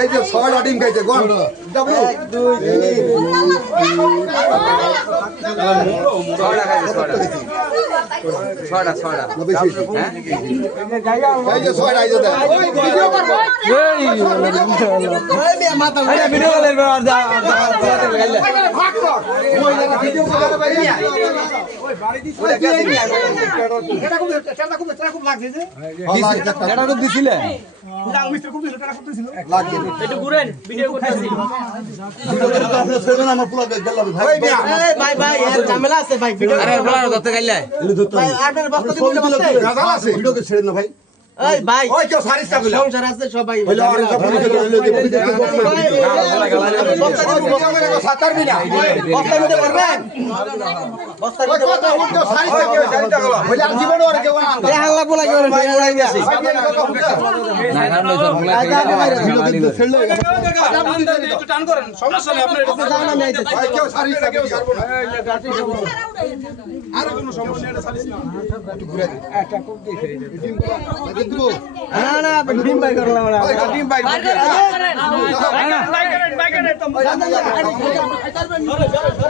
এই যে 6টা ডিম খাইছে গন 1 2 ভাই ওই কেউ সারিস না সংসার আছে সবাই হলো আর সাতার বিনা বস্তার মধ্যে পারবেন বস্তার মধ্যে কথা উঠো সারিস না কেউ সারিটা গলা হইলে আর জীবন আর কেউ না এ হাল্লা বলা কেউ ভাই উড়াই গেছে না না ভিডিও ছেড়ে একটু টান করেন সমস্যা নেই আপনার এটা জানা নাই ভাই কেউ সারিস না কেউ ছাড়বো না আর কোনো সমস্যা নেই সারিস না একটু ঘুরে দে একটা কোপ দিয়ে খেয়ে দে না না ডিম বাই করলাম আমরা ডিম বাই করেন